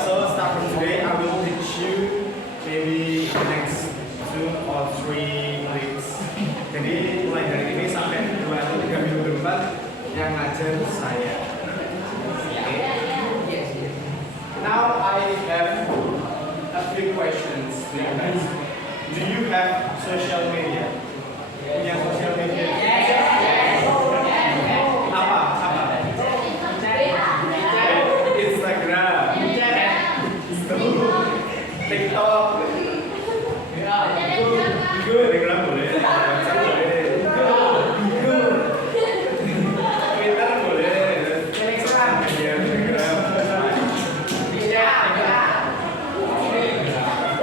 So start from today, I will teach you maybe next 2 or 3 weeks. Jadi mulai dari ini sampai 2 atau 3 minggu ke depan yang ngajar saya. Now I have a few questions to you guys. Do you have social media? Punya social media? Apa? Instagram, TikTok, Telegram boleh, WhatsApp boleh, Twitter boleh, Telegram.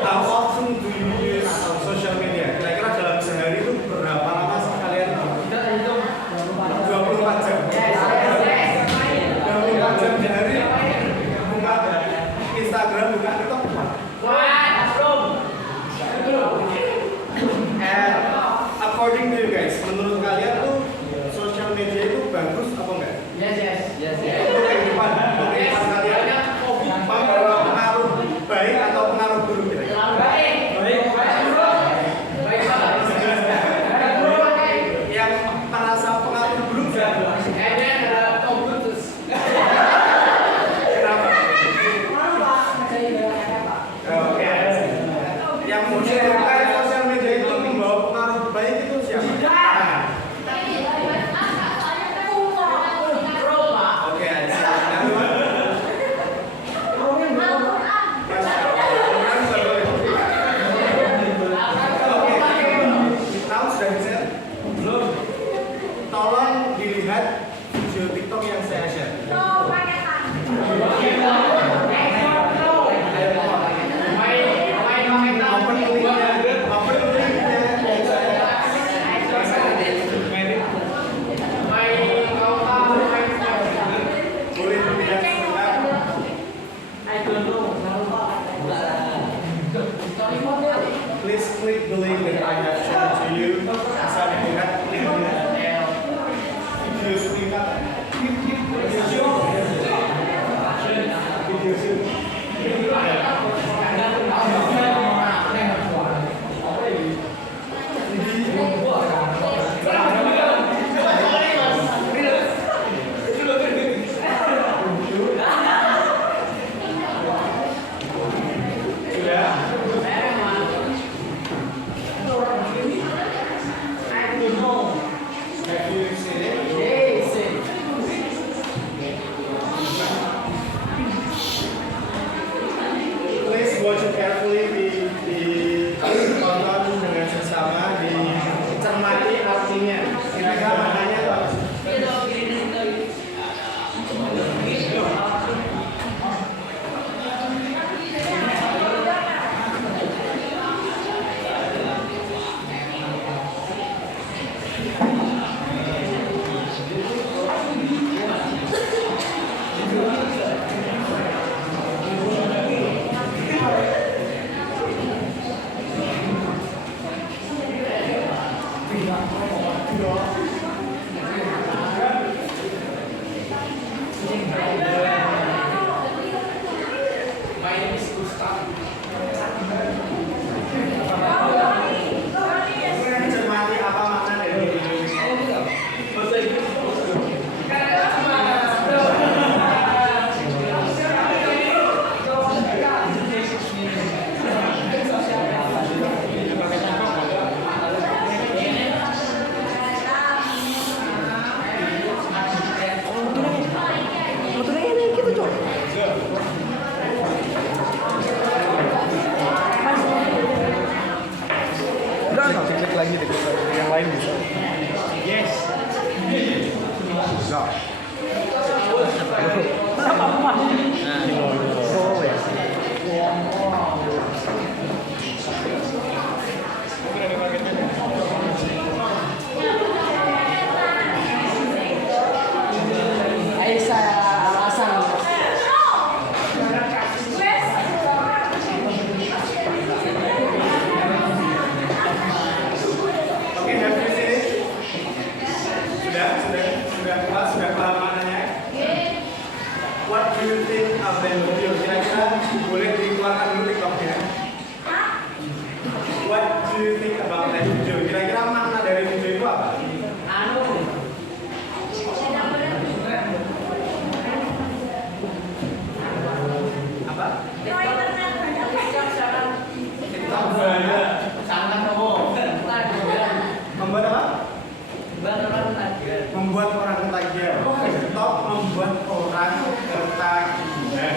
How often do you use social media? Kira-kira dalam sehari itu berapa lama sih kalian? 24 jam. 24 jam sehari. Buka Instagram, buka TikTok. And according to you guys, menurut kalian tuh social media itu bagus apa enggak? Yes. Untuk kehidupan kalian membawa pengaruh baik atau pengaruh buruk kira-kira? Yang merasa pengaruh buruk siapa? Oke. Yang menurut sosial media itu membawa pengaruh baik itu siapa? Oke, tahu sudah bisa? Belum. Tolong dilihat video TikTok yang saya share. Boleh dilihat sebentar. Please click the link that I have shown to you. Asal dilihat linknya. Video singkat. Have you seen it? Please watch it carefully, ditonton dengan seksama, dicermati artinya. Kira-kira maknanya apa? Mencermati apa makna dari video ini? Udah nggak usah cek lagi deh, yang lain bisa. Yes. Nggak. Oke, have you seen it? Sudah sudah paham maknanya? What do you think of the video? Kira-kira boleh dikeluarkan dulu TikToknya. What do you think about that video? Kira-kira makna dari video itu apa? Apa? Membuat apa? Membuat orang ketagihan. TikTok membuat orang ketagihan.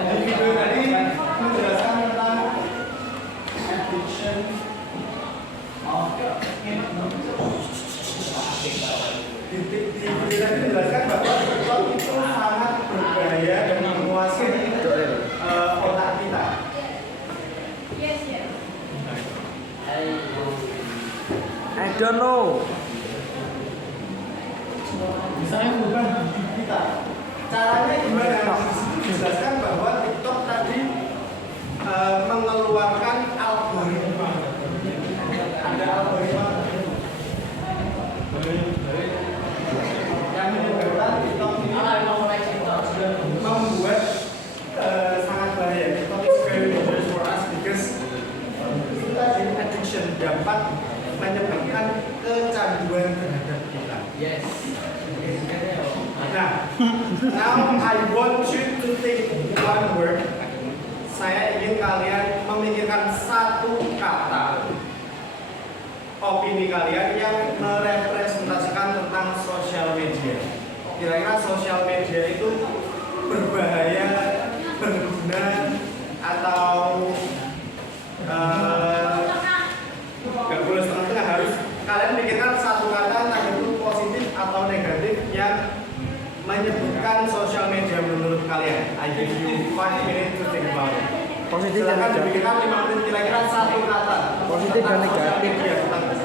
Jadi video tadi menjelaskan tentang addiction di video tadi menjelaskan bahwa TikTok itu sangat berbahaya dan menguasai otak kita. I don't know. Misalnya bukan kita. Caranya gimana? Dijelaskan bahwa TikTok tadi mengeluarkan algoritma. Ada algoritma yang menyebabkan TikTok ini membuat sangat bahaya. TikTok is very dangerous for us because itu tadi addiction dapat menyebabkan kecanduan terhadap kita. Yes. Nah, now I want you to think one word. Saya ingin kalian memikirkan satu kata opini kalian yang merepresentasikan tentang sosial media. Kira-kira sosial media itu berbahaya, berguna, atau nggak boleh setengah-setengah, harus kalian pikirkan satu kata entah itu positif atau negatif yang menyebutkan sosial media menurut kalian. I give you 5 minutes to think about it. Positif dan Silakan negatif. dipikirkan 5 menit kira-kira satu kata. Positif dan tentang sosial negatif. media.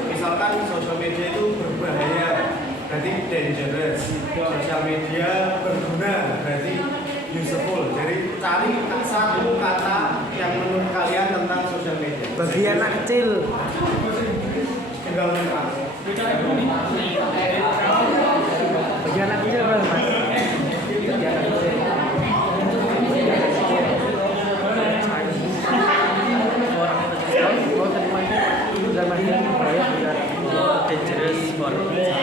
Misalkan sosial media itu berbahaya, berarti dangerous. Sosial media berguna, berarti useful. Jadi cari satu kata yang menurut kalian tentang sosial media. Bagi anak kecil. Tinggal menang. Bagi anak kecil apa mas? Bagi anak kecil. Dangerous for kecil.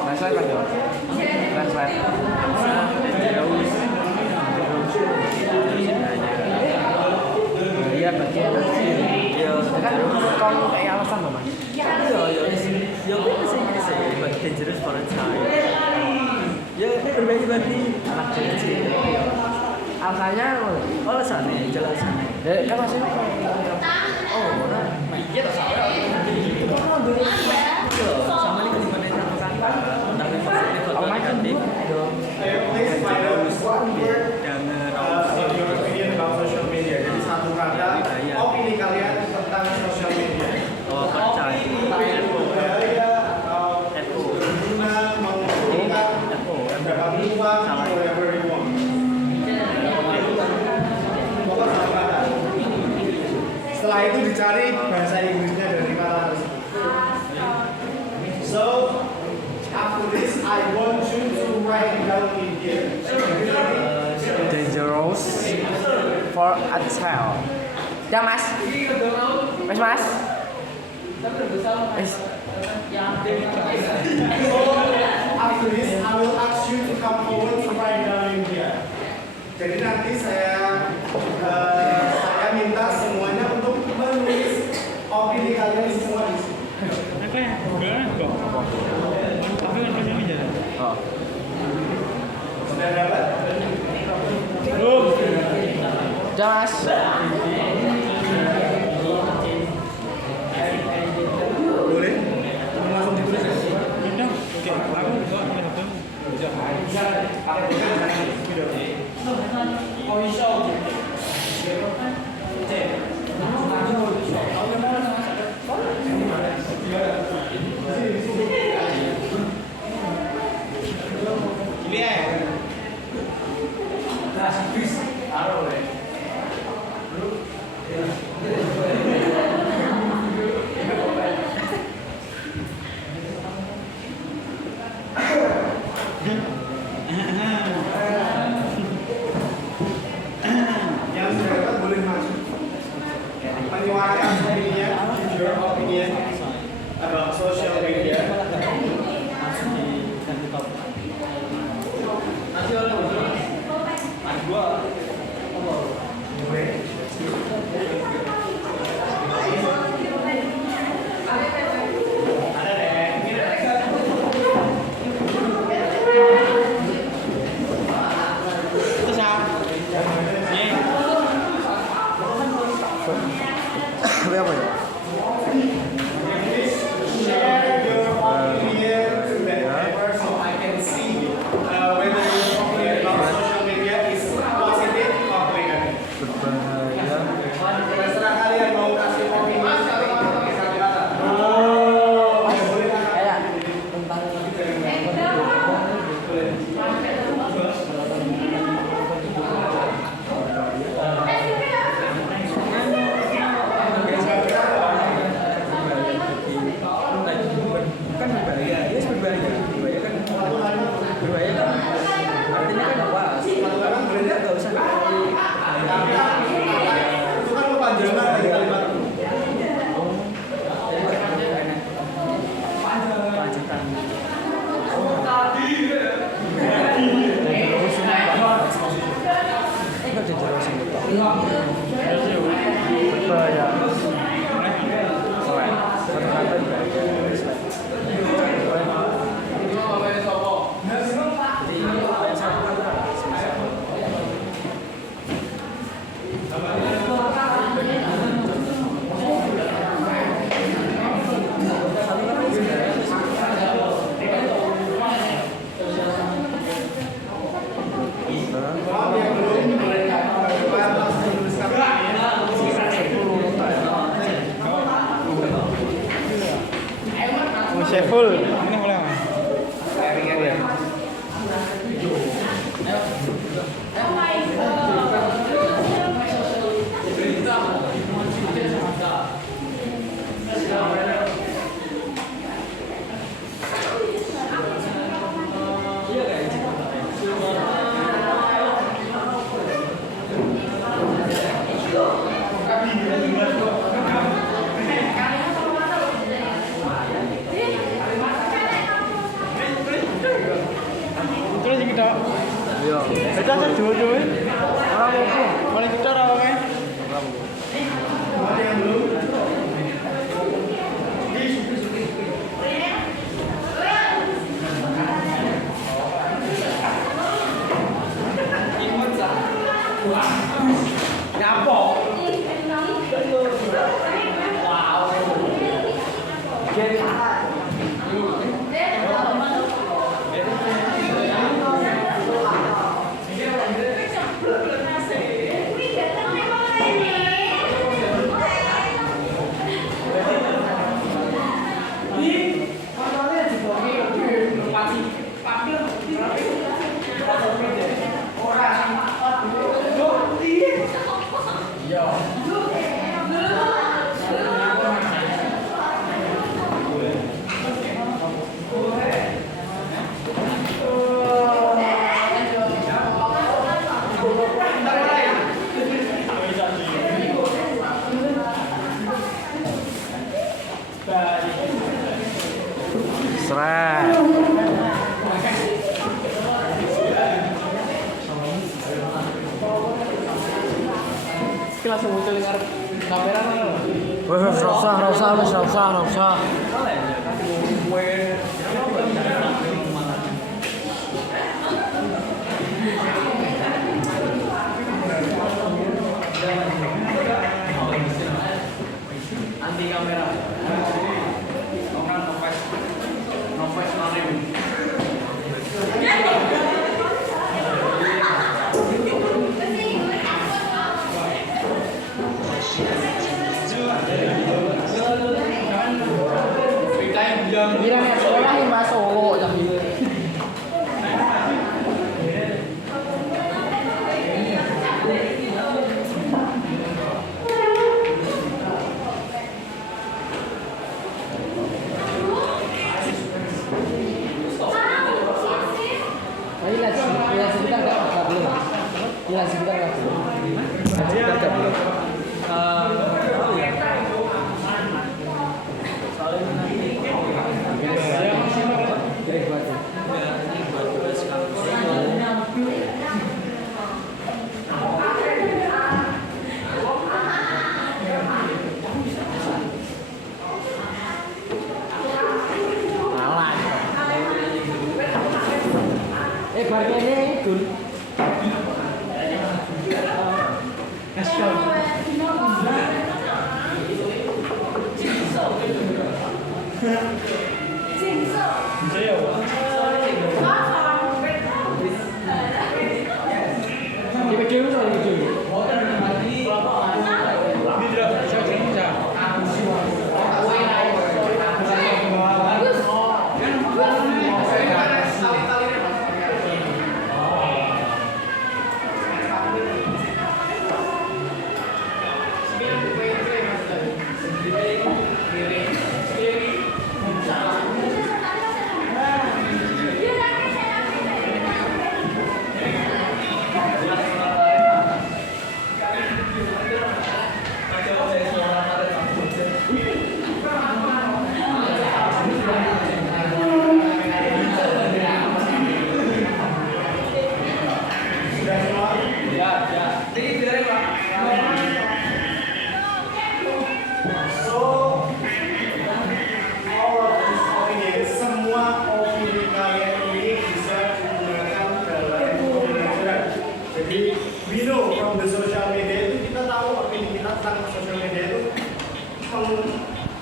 Translate kan dong? Translate. Iya bagi anak kecil. Ya Kan kalau kayak alasan loh mas. ya bisa but dangerous for a child. Ya berbagi bagi anak kecil. Alasannya Oh alasannya jelas. kan masih Oh mana? Iya tak salah. Sama ini kelimanya sama kan tentang positif atau negatif. Please find out one word Jangan in your opinion about social media. Jadi satu kata opini kalian tentang social media. percaya. Berbahaya atau berguna, menguntungkan, dapat uang, whatever you want. Pokok satu kata. Setelah itu dicari bahasa Inggrisnya dari kata tersebut. So after this, I want you to write down in here. dangerous for a child. Ya mas. Mas. After this, I will ask you to come forward to write down in here. Jadi nanti saya minta semuanya untuk menulis opini kalian semua di sini. Apa ya? Enggak kok. Tapi kan sosial media. Oh. Sudah dapat? Belum. Ya mas. Boleh? Langsung ditulis ya? Udah. Oke. Aku juga punya HP. Sheful. Ini boleh mas. Boleh. Terus kita. Iya. Kita aja dua-dua. Ora apa-apa. Paling kita rawa. Ada yang belum? Seret. Iki langsung muncul ning arep kamera mana? Wes ora usah. Anti kamera. Nofes marim. Kira nek sekolah iki Mas Solo jam iki. Sebentar enggak belum. Iya, sebentar enggak belum. Sebentar enggak belum. Bar kene, Dul.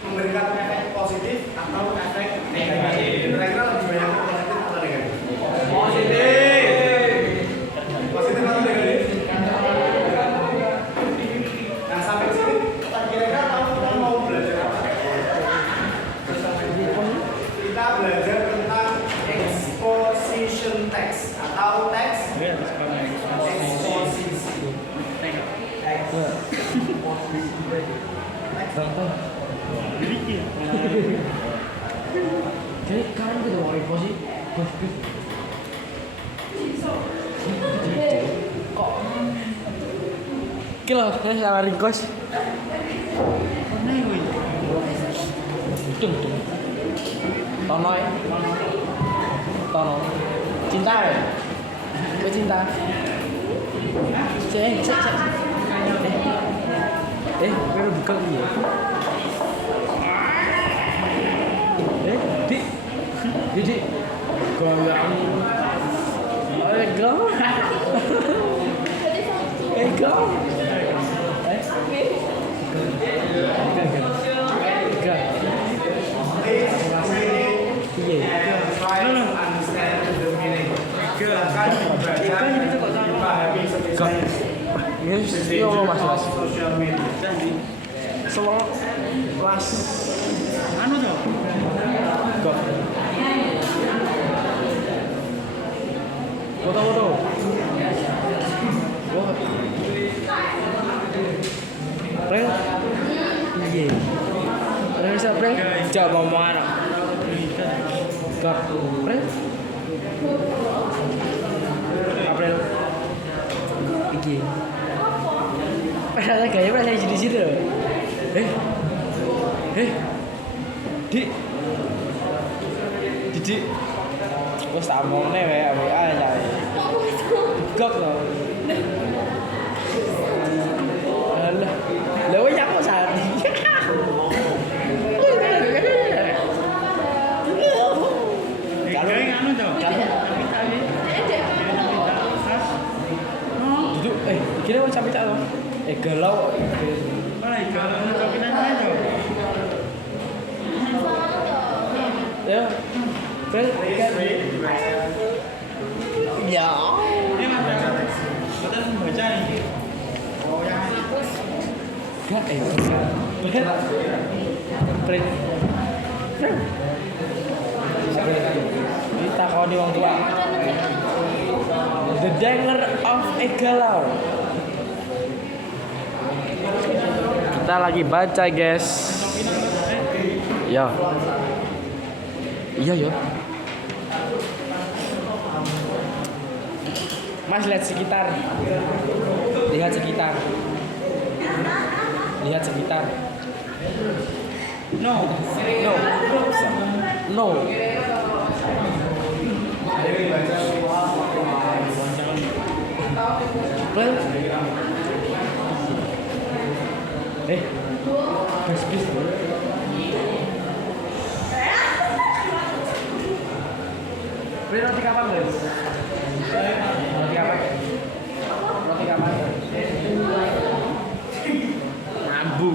Memberikan efek positif atau efek negatif. Kira-kira lebih banyak positif atau negatif? Positif. Positif atau negatif? Nah sampai sini, kira-kira kamu mau belajar apa? Tonton. Iki ya. Jadi kan kita mau repo sih. Bos. Kok kilo saya salah ringkos. Mana kuwi? Tung. Tono ya. Tono. Cinta ya? Gue cinta. Cek. Baru buka ya. Dik. Goyang. Go. Try to understand the meaning. Silakan dibaca, dipahami sebisa Yes, yo mas. social media. Semua kelas. Anu to? Go. Foto. Wah. Rel. Iya. Rel bisa rel. Jawab omongan. Go. Rel. April. Iki. Rasa gaya rasa di sini. Dik. Wes tak omongne wae WA ya. Gok lho. Alah. Lha wis aku saat. Kalau anu to? Duduk kira mau sampai tak lo? Galau. Mana kalau tapi nanya to? Ya. Friend, Dibaca. ya. Ini mana? Kita membaca ini. Oh yang Gak Friend. Kita kau di wong tua. The Dangler of Egalau. Kita lagi baca, guys. Ya. Iya. Mas lihat sekitar. Lihat sekitar. no. Play. Bis. Beli roti kapan, guys? Roti kapan? Mambu.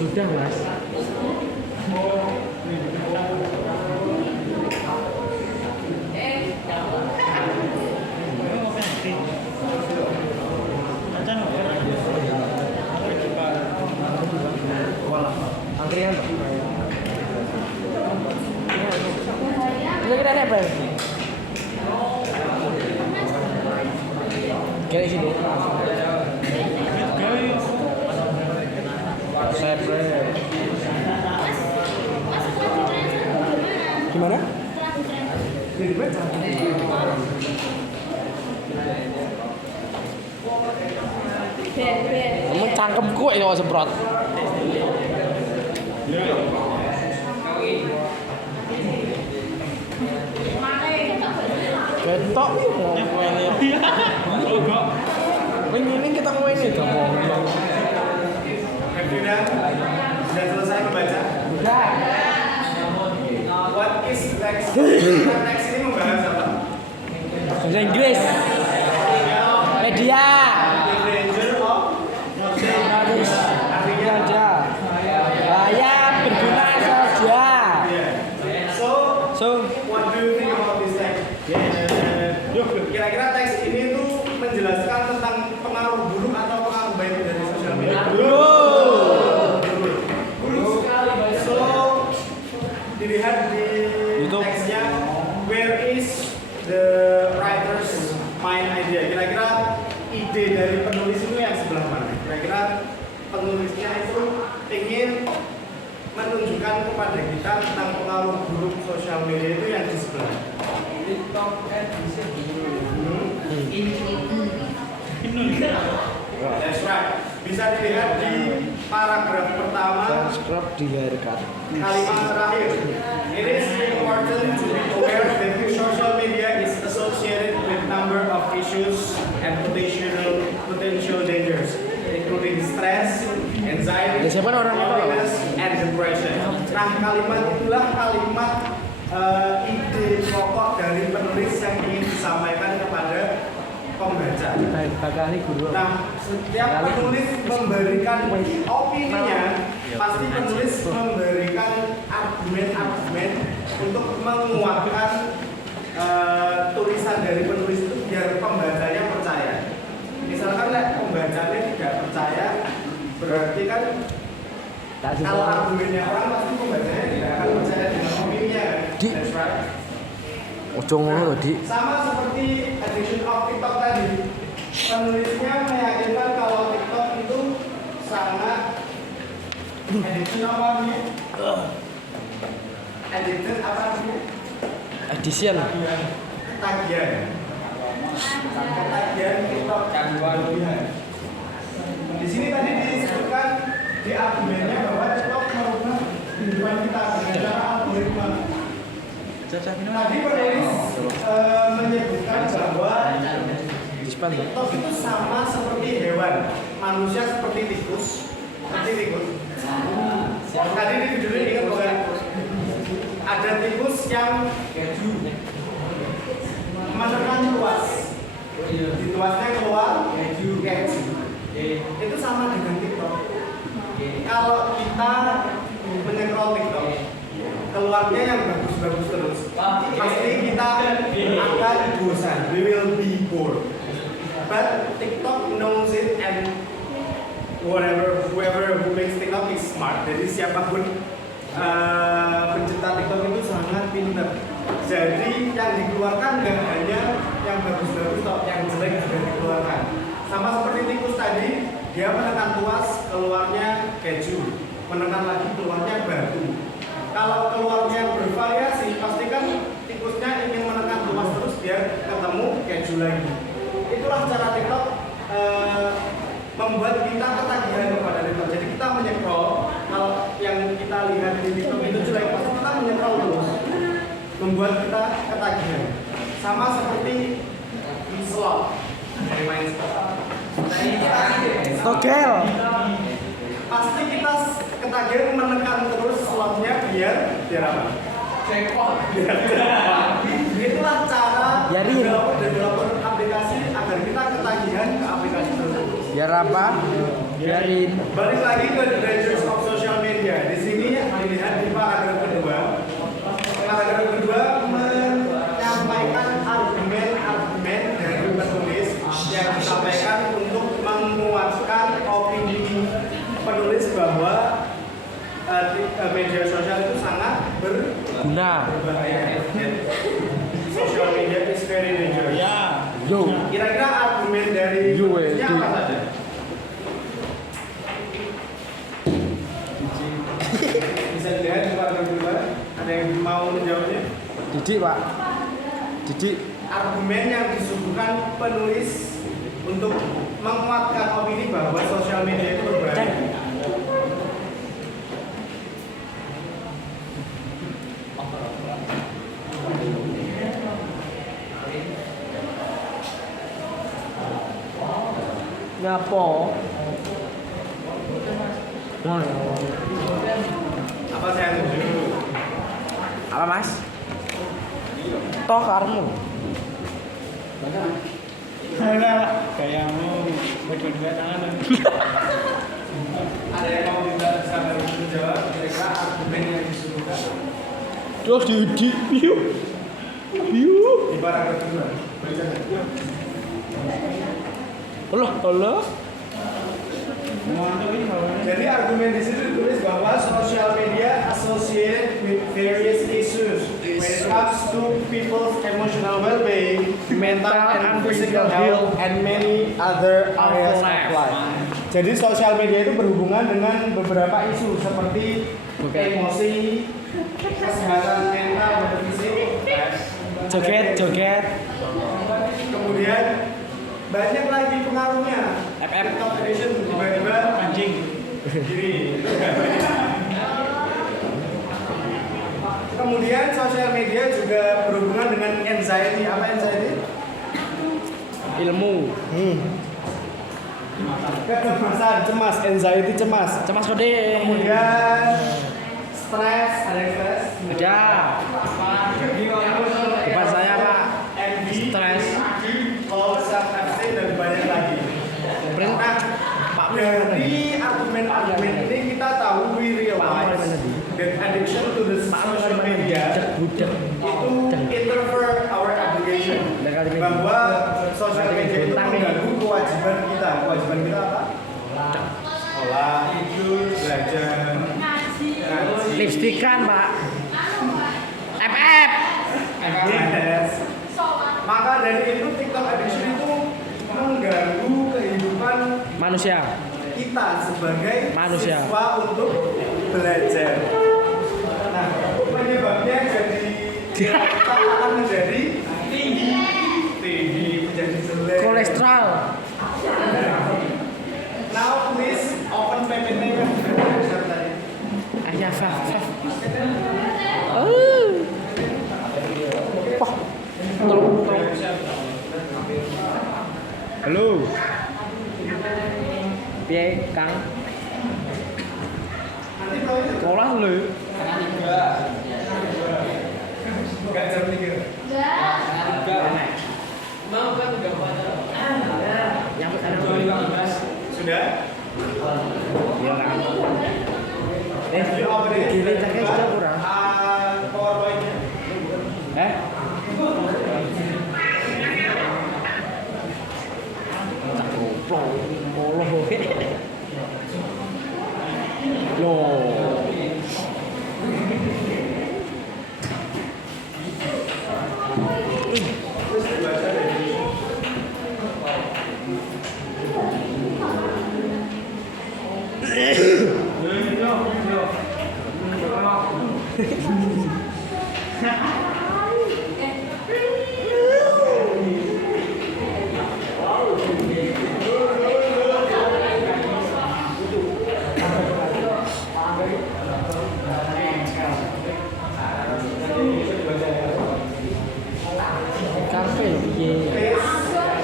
Sudah, Mas. Antrian tuh. Kita ada apa? Kayak sini. Gimana? Kamu cangkemku ya semprot. Ketok ini kita mau ini kamu. Sudah selesai membaca? Udah. What is next? Next ini membahas apa? Bahasa Inggris. Media. Danger of Artinya aja. Bahaya berguna saja. So, what do you think about this text? Kira-kira teks ini tuh menjelaskan tentang pengaruh buruk atau pengaruh baik dari sosial media? Buruk sekali. So, dilihat di teksnya, where is the writer's mind idea? Kira-kira ide dari penulis itu yang sebelah mana? Kira-kira penulisnya itu ingin menunjukkan kepada kita tentang pengaruh buruk sosial media itu yang di sebelah. That's right. Bisa dilihat di paragraf pertama. Subscribe di haircut. Kalimat terakhir. It is important to be aware that social media is associated with number of issues and potential dangers, including stress, anxiety, loneliness, and depression. Nah, kalimat itulah kalimat ide pokok dari penulis yang ingin disampaikan kepada pembaca. Nah, setiap penulis memberikan opininya, pasti penulis memberikan argumen-argumen untuk menguatkan tulisan dari penulis itu biar pembacanya percaya. Misalkan pembacanya tidak percaya, berarti kan kalau argumennya orang pasti pembacanya tidak akan percaya dengan opininya. That's right. Sama seperti addiction of TikTok tadi, penulisnya meyakinkan kalau TikTok itu sangat addiction apa nih? Addiction apa nih? addition. Ketagihan TikTok berlebihan. Di sini tadi disebutkan di argumennya bahwa TikTok merubah kehidupan kita dengan cara algoritma. Tadi penulis menyebutkan bahwa TikTok itu sama seperti hewan, manusia seperti tikus. Tadi di judulnya ingat bahwa ada tikus yang menekan tuas, di tuasnya keluar keju. Itu sama dengan TikTok. Kalau kita menyekrol TikTok, keluarnya yang bagus-bagus terus, pasti kita akan bosan. We will be bored. But TikTok knows it, and whoever who makes TikTok is smart. Jadi siapapun pencipta TikTok itu sangat pintar. Jadi yang dikeluarkan nggak hanya yang bagus-bagus, yang jelek juga dikeluarkan. Sama seperti tikus tadi, dia menekan tuas, keluarnya keju, menekan lagi keluarnya batu. Kalau keluarnya bervariasi, pasti kan tikusnya ingin menekan tuas terus biar ketemu keju lagi. Itulah cara TikTok membuat kita ketagihan kepada TikTok. Jadi kita menyekrol, kalau yang kita lihat di TikTok itu jelek, pasti kita menyekrol terus, membuat kita ketagihan. Sama seperti slot, main slot. Togel. Pasti kita ketagihan menekan terus slotnya biar apa? Itulah cara developer aplikasi agar kita ketagihan ke aplikasi tersebut. Biar apa? Biarin. Balik lagi ke the dangers of social media. Di sini dilihat di paragraf kedua. Paragraf kedua menyampaikan argumen-argumen dari penulis yang disampaikan untuk menguatkan opini penulis bahwa media sosial itu sangat berbahaya. Social media is very dangerous. Yo. Kira-kira argumen dari penulisnya apa saja? Bisa dilihat di paragraf kedua. Ada yang mau menjawabnya? Didik, Pak. Didik. Argumen yang disuguhkan penulis untuk menguatkan opini bahwa sosial media itu berbahaya. Ngapo? Apa saya tunjuk dulu? Apa, Mas? Toh karmu. Kayamu berdua tangan. Ada yang mau bisa menjawab kira-kira argumen yang disuguhkan? Terus di piu. Ibarat kedua. Allah. Jadi argumen di situ ditulis bahwa social media associate with various issues when it comes to people's emotional well-being, mental and physical health, and many other areas of life. Jadi sosial media itu berhubungan dengan beberapa isu seperti emosi, kesehatan mental dan fisik, Joget. kemudian banyak lagi pengaruhnya. TikTok edition tiba-tiba Anjing. gini. Kemudian sosial media juga berhubungan dengan anxiety. Apa anxiety? Ilmu. Kecemasan, cemas, anxiety, cemas. Cemas kode. Kemudian stres, ada yang stres? Ada. Depan saya Pak. Envy, Stres. low self-esteem dan banyak lagi. Nah, dari argumen-argumen ini kita tahu we realize that addiction to the social media itu interfere our obligation, bahwa social media itu mengganggu kewajiban kita. Kewajiban kita apa? Sekolah, tidur, belajar, ngaji. Lipstikan Pak. FF. Yes. Maka dari itu TikTok addiction itu mengganggu kehidupan Manusia. kita sebagai Manusia. siswa untuk belajar. Nah, penyebabnya jadi kita akan menjadi tinggi, menjadi jelek. Kolesterol. Now please open PPT yang sudah tadi. Ayah Faf. Halo. Piye, Kang? Nanti kalau itu Sekolah lu. enggak jam 3. Yang Sudah? Iya kan. You open it. Gini ceknya sudah kurang. PowerPoint-nya. Loh. Kafe lho piye? Please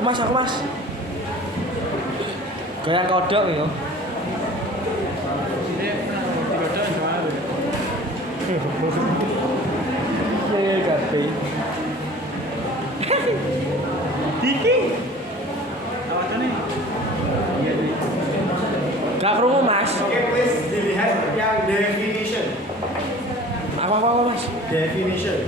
Mas. Aku mas. Gaya kodok ya. Iya kabeh. Diki. Gak krungu Mas. Oke, please dilihat yang definition. Apa Mas? Definition.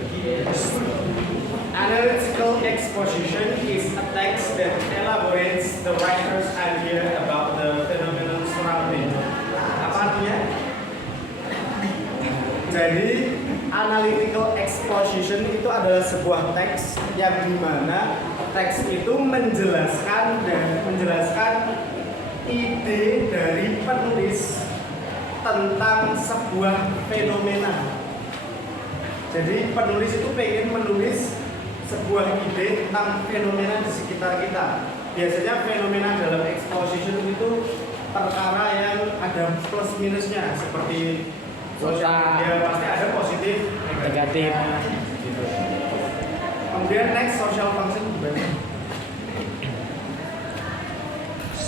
Analytical exposition is a text that elaborates the writer's idea about the phenomenon surrounding. Apa artinya? Jadi, analytical exposition itu adalah sebuah teks yang dimana teks itu menjelaskan ide dari penulis tentang sebuah fenomena. Jadi penulis itu pengen menulis sebuah ide tentang fenomena di sekitar kita. Biasanya fenomena dalam exposition itu perkara yang ada plus minusnya, seperti sosial media pasti ada positif, Negatif. gitu. Kemudian next social function.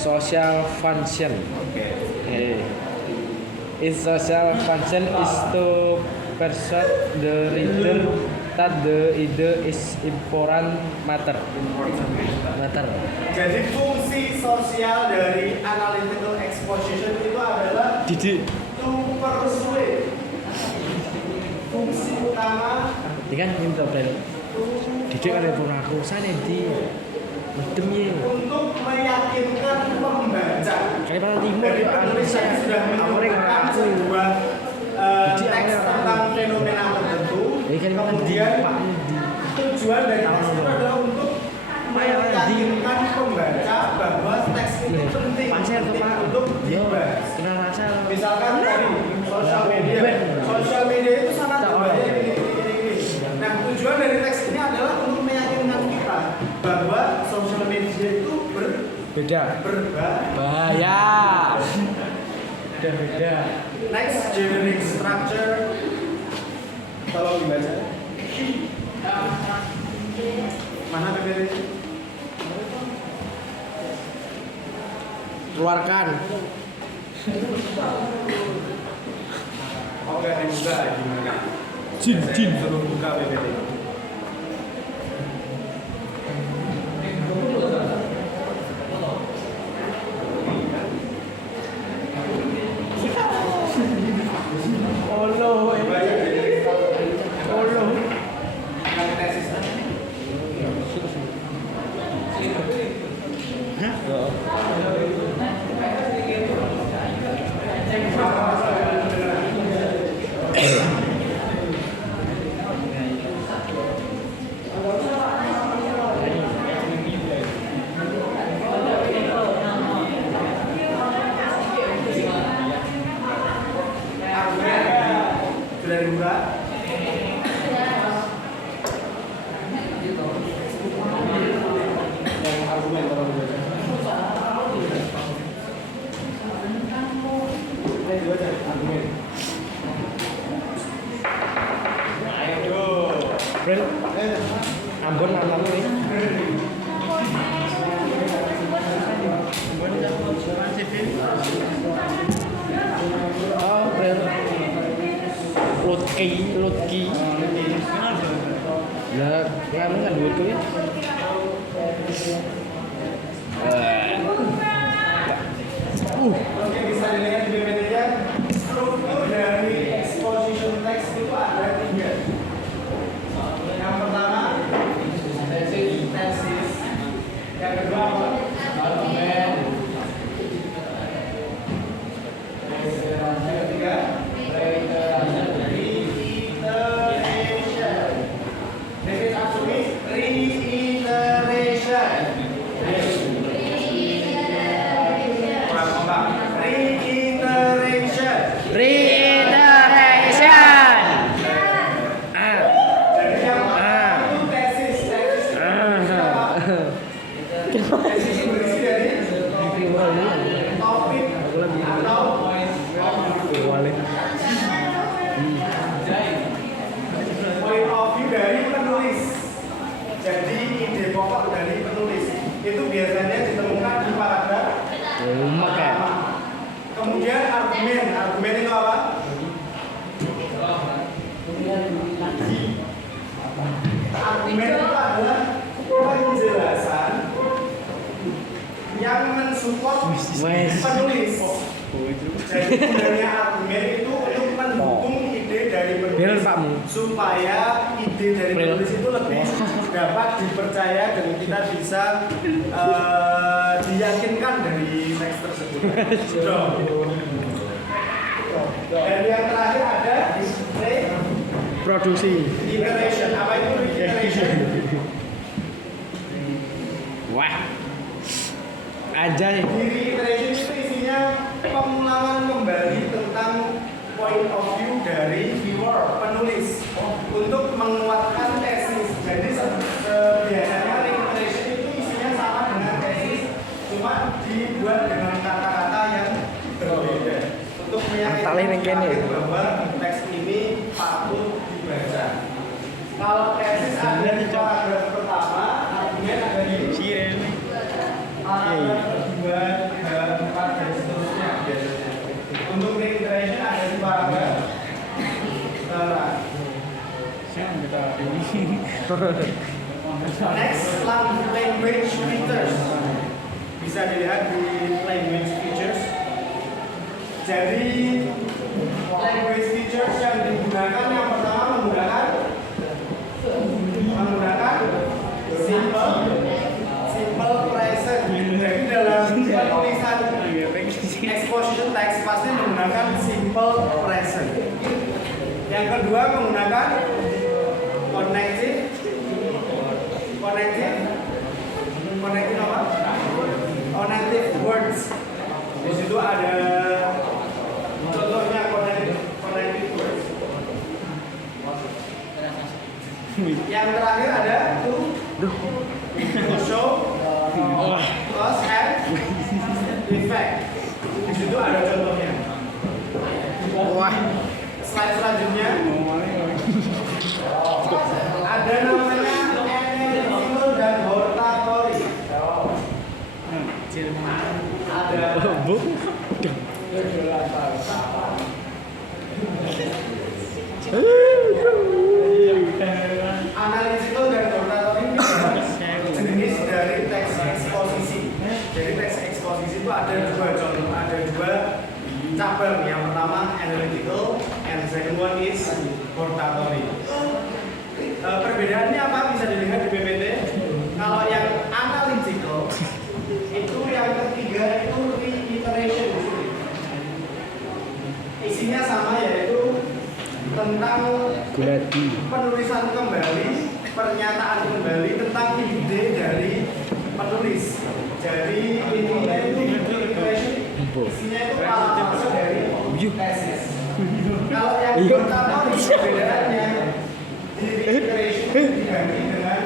social function. Okay. Its social function is to persuade the reader that the idea is important matter. Jadi fungsi sosial dari analytical exposition itu adalah Didik. to persuade. Fungsi utama Ini kan minta bel. Didik kan telepon aku, sana di medem ya. untuk meyakinkan pembaca. Kali pada timur Dari penulis yang sudah menemukan sebuah teks tentang fenomena tertentu, kemudian tujuan dari teks itu adalah untuk meyakinkan pembaca bahwa teks itu penting untuk dibahas. Kenal rasa. Misalkan tadi sosial media itu sangat berbahaya ini. Nah, tujuan dari teks ini adalah untuk meyakinkan kita bahwa sosial media itu Beda. berbahaya. Bahaya. Beda. Next, generic structure. Tolong dibaca. Mana PPT? Keluarkan. Oh, enggak dibuka gimana? Jin. Suruh buka PPT. Oh no. Banyak generic structure. Oh no. Yang tesis. Sudah dibuka? Yang argumen tolong dibaca. Ini dibaca argumen. Bel. Ambon nonton nih. Oh, Bel. Lutki. Lah, nganu kan duit kuwi. Oke, bisa dilihat di PPT-nya. Struktur dari exposition text itu ada 3. Yang pertama, tesis. Yang kedua, apa? Argumen. Yang ketiga, reiteration. This is actually reiteration. Kurang kompak. Reiteration. Reiteration. Jadi yang pertama itu tesis. Tesis itu berisi dari topik atau point of view dari penulis. Jadi ide pokok dari penulis itu biasanya ditemukan di paragraf pertama. Kemudian argumen. Argumen itu apa? Argumen itu adalah penjelasan yang mensupport penulis. Jadi sebenarnya argumen itu untuk mendukung ide dari Bener, penulis Pakmu. supaya ide dari penulis itu lebih dapat dipercaya dan kita bisa diyakinkan dari teks tersebut. Dan yang terakhir ada Produksi. iteration. Apa itu iteration? Wah. Anjay. Di reiteration itu isinya pengulangan kembali tentang point of view dari viewer, penulis untuk menguatkan tesis. Jadi biasanya reiteration itu isinya sama dengan tesis, cuma dibuat dengan kata-kata yang berbeda untuk meyakinkan bahwa teks ini patut dibaca. Kalau tesis ada di paragraf pertama, argumen ada di paragraf kedua, Next, language features. Bisa dilihat di language features. Jadi language features yang digunakan yang pertama menggunakan simple present. Jadi dalam tulisan exposition text pasti menggunakan simple present. Yang kedua menggunakan connective apa? Connective words. Di situ ada contohnya connective words. Yang terakhir ada to show, cause and effect. Di situ ada contohnya. Wah. Slide selanjutnya ada namanya analytical dan hortatory. Ada analytical dan hortatory jenis dari teks eksposisi. Jadi teks eksposisi itu ada dua contoh, ada dua cabang. Yang pertama analytical, and the second one is hortatory. Perbedaannya apa? Bisa dilihat di PPT. Kalau yang analytical itu yang ketiga itu reiteration. Isinya sama, yaitu tentang penulisan kembali, pernyataan kembali tentang ide dari penulis. Jadi intinya itu reiteration. Isinya itu alasan dari tesis. Kalau yang hortatory perbedaannya di reiteration diganti dengan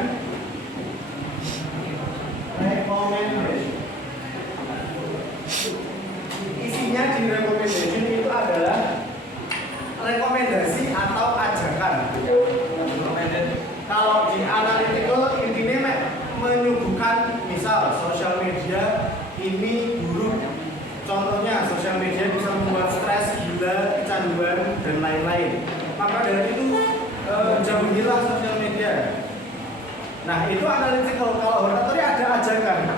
recommendation. Isinya di recommendation itu adalah rekomendasi atau ajakan. Kalau di analytical intinya menyuguhkan, misal sosial media ini buruk. Contohnya sosial media bisa membuat stres, gila, kecanduan, dan lain-lain. Maka dari itu jauhilah sosial media. Nah itu analytical. Kalau hortatory ada ajakan.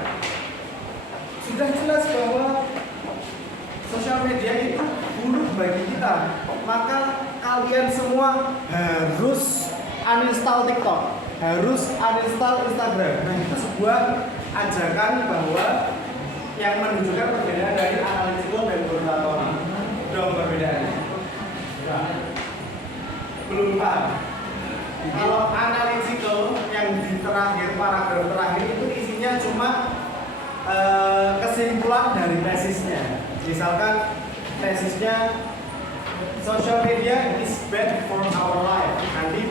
Sudah jelas bahwa sosial media itu buruk bagi kita. Maka kalian semua harus uninstall TikTok, harus uninstall Instagram. Nah itu sebuah ajakan bahwa yang menunjukkan perbedaan dari analytical dan hortatory. Dong perbedaannya. Nah, belum paham. Kalau analytical yang di terakhir, paragraf terakhir itu isinya cuma kesimpulan dari tesisnya. Misalkan tesisnya social media is bad for our life. Nanti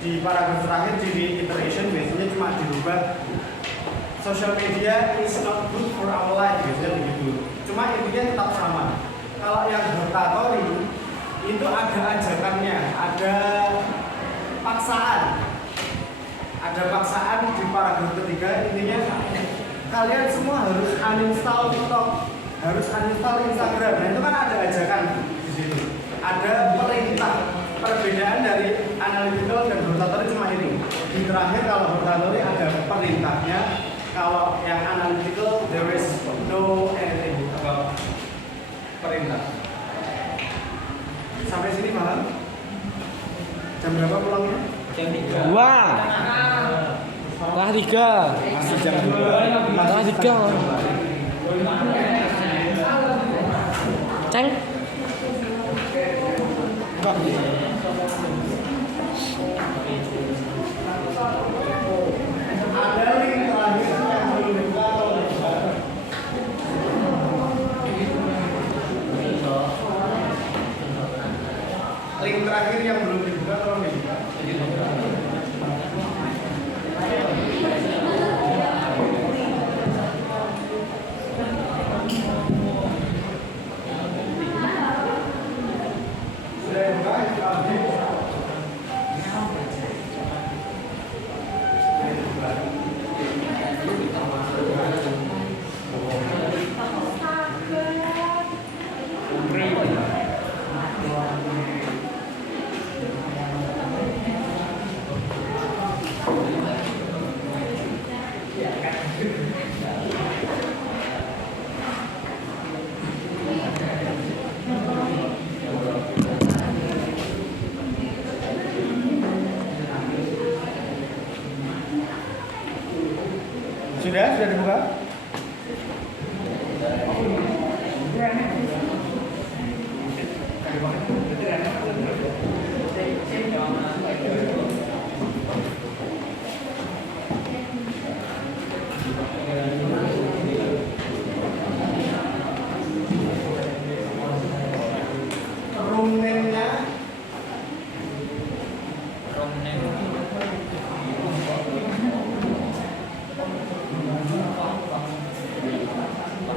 di paragraf terakhir di iteration biasanya cuma dirubah social media is not good for our life, biasanya begitu. Cuma intinya tetap sama. Kalau yang hortatory itu ada ajakannya, ada paksaan. Ada paksaan di paragraf ketiga, intinya kalian semua harus uninstall TikTok, harus uninstall Instagram. Nah itu kan ada ajakan di situ. Ada perintah. Perbedaan dari analytical dan hortatory cuma ini. Di terakhir kalau hortatory ada perintahnya. Kalau yang analytical, there is no anything about perintah. Sampai sini paham? Jam berapa pulangnya? Jam 3. Wah. Setengah 3. Masih jam 2. Setengah 3. Ceng. Ada link terakhir yang belum dibuka atau dibuka? Link terakhir yang belum dibuka atau dibuka? Sudah dibuka?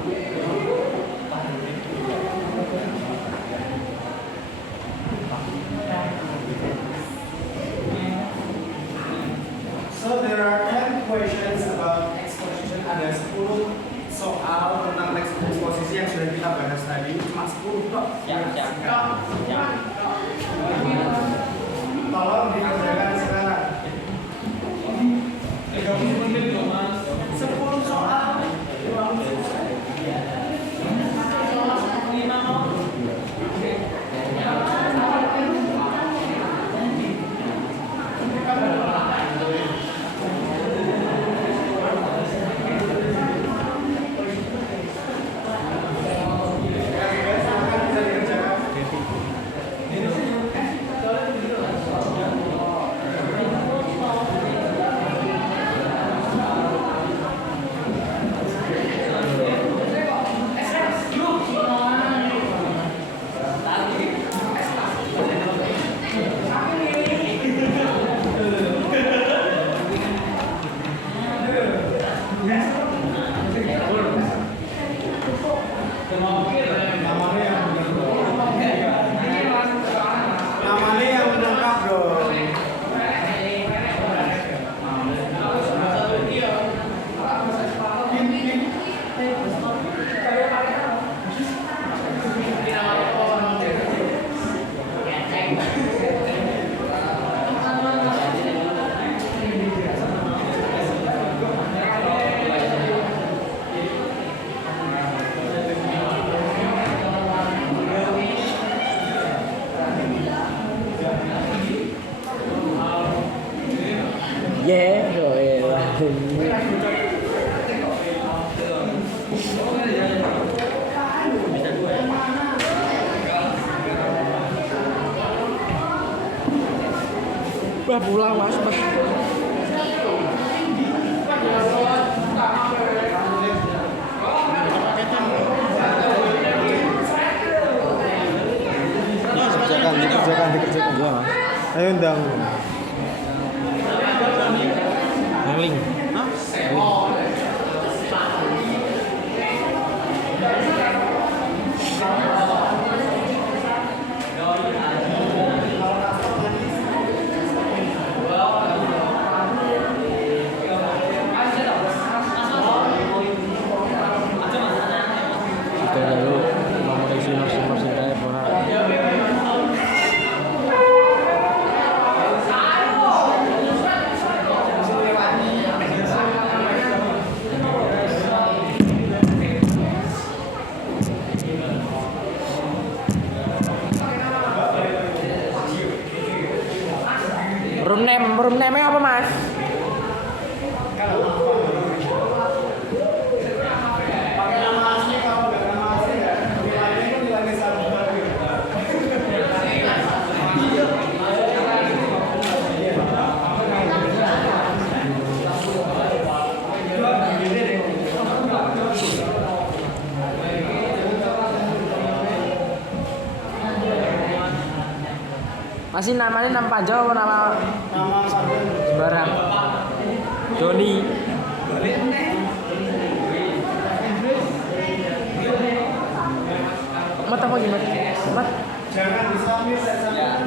So there are 10 questions about exposition. Ada 10 soal tentang eksposisi yang sudah kita bahas tadi. Cuma 10 kok. Tolong dikerjakan sekarang. 10 soal. Namanya yang lengkap dong. Yeah, rồi là Bah pulang mas, bah. Dikerjakan ya mas. Ayo undang. Maling. Kita dulu nomor isi masing-masing kayak room name apa mas? Pakai nama asli, kalau nggak nama asli ya nilainya itu nilainya sama. Masih namanya nama panjang apa nama Nama sarjana. sembarang? Joni. Mat apa gimana? Mat. Jangan disambil, saya sambil.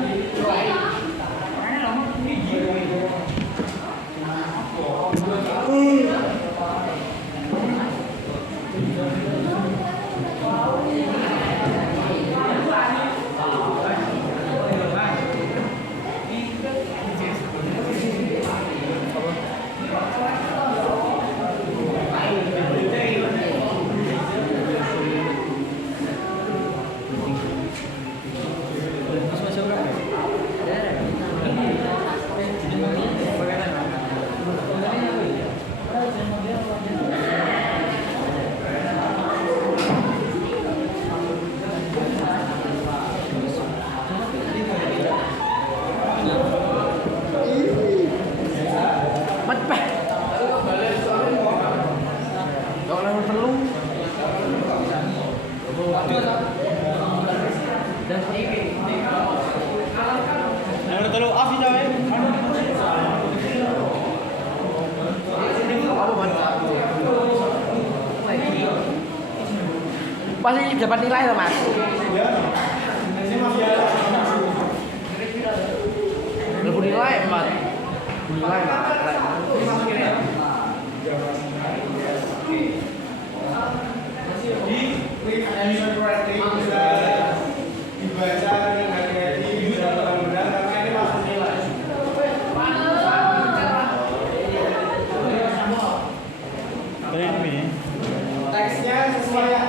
Mat peh. Kau lewat perlu. Nomor telu off ya coy. Apa man? pasti dapat nilai loh mas. Ya, ini masih ada. Lebih nilai 4. Nilai mas. Di klik animation rating bisa dibaca dengan hati-hati, bisa benar-benar karena ini masuk nilai. Tadi ini. Teksnya sesuai yang